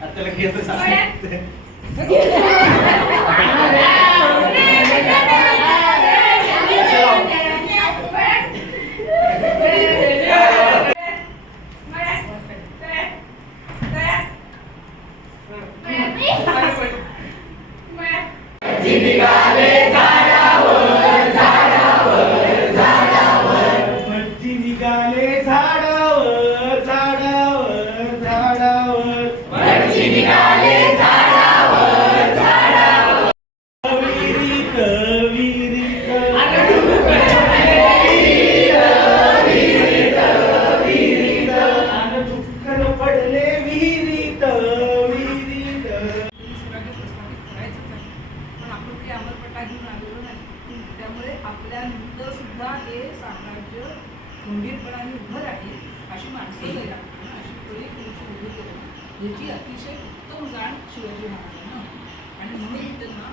Hasta la gente sabe. निघाले झाडावर झाडावर झाडावर. विहिरीत विहिरीत आणि चुक्कन पडले विहिरीत विहिरीत प्रस्थापित करायचंच आहे पण आपण काही अंमलपट्टा घेऊन आलेलो नाही. त्यामुळे आपल्या नंतर सुद्धा हे साम्राज्य खंबीरपणाने उभं राहील अशी माणसं तयार अशी पुढे तुमची उभी करून याची अतिशय उत्तम जाण शिवाजी महाराजांना आणि म्हणून त्यांना